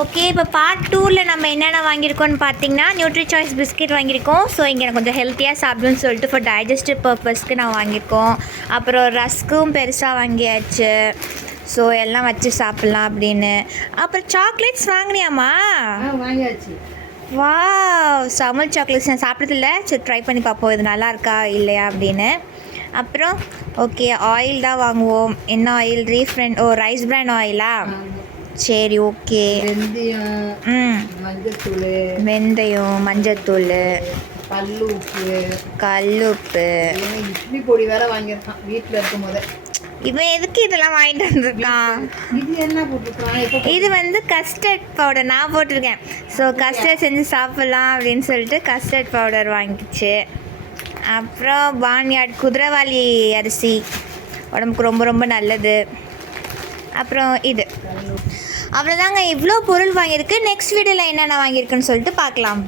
Okay, இப்போ part 2ல் நம்ம என்னென்ன வாங்கியிருக்கோம்னு பார்த்தீங்கன்னா நியூட்ரி சாய்ஸ் பிஸ்கெட் வாங்கியிருக்கோம். ஸோ இங்கே எனக்கு கொஞ்சம் ஹெல்த்தியாக சாப்பிடுன்னு சொல்லிட்டு ஃபார் டைஜஸ்டிவ் பர்பஸ்க்கு நான் வாங்கியிருக்கோம். அப்புறம் ரஸ்க்கும் பெருசாக வாங்கியாச்சு. ஸோ எல்லாம் வச்சு சாப்பிட்லாம் அப்படின்னு. அப்புறம் சாக்லேட்ஸ் வாங்கினியாம்மா? வாங்கியாச்சு. வா, சமல் சாக்லேட்ஸ் நான் சாப்பிட்டதில்ல. சரி, ட்ரை பண்ணி பார்ப்போம் இது நல்லா இருக்கா இல்லையா அப்படின்னு. அப்புறம் ஓகே, ஆயில் தான் வாங்குவோம். என்ன ஆயில்? Rice brand ஆயிலா? சரி, ஓகே. வெந்தயம், மஞ்சத்தூள், கல்லுப்பு, இட்லி பொடி வேற வாங்கியிருக்கான் வீட்டில் இருக்கும் போதே. இவன் எதுக்கு இதெல்லாம் வாங்கிட்டு வந்திருக்கான்? இது என்ன போட்டிருக்கான்? இது வந்து கஸ்டர்ட் பவுடர் நான் போட்டிருக்கேன். ஸோ கஸ்டர்ட் செஞ்சு சாப்பிட்லாம் அப்படின்னு சொல்லிட்டு கஸ்டர்ட் பவுடர் வாங்கிச்சு. அப்புறம் பான்யார்ட் குதிரைவாலி அரிசி உடம்புக்கு ரொம்ப ரொம்ப நல்லது. அப்புறம் இது அவ்வளோதாங்க. இவ்வளோ பொருள் வாங்கியிருக்கு. நெக்ஸ்ட் வீடியோவில் என்னென்ன வாங்கியிருக்குன்னு சொல்லிட்டு பார்க்கலாம்.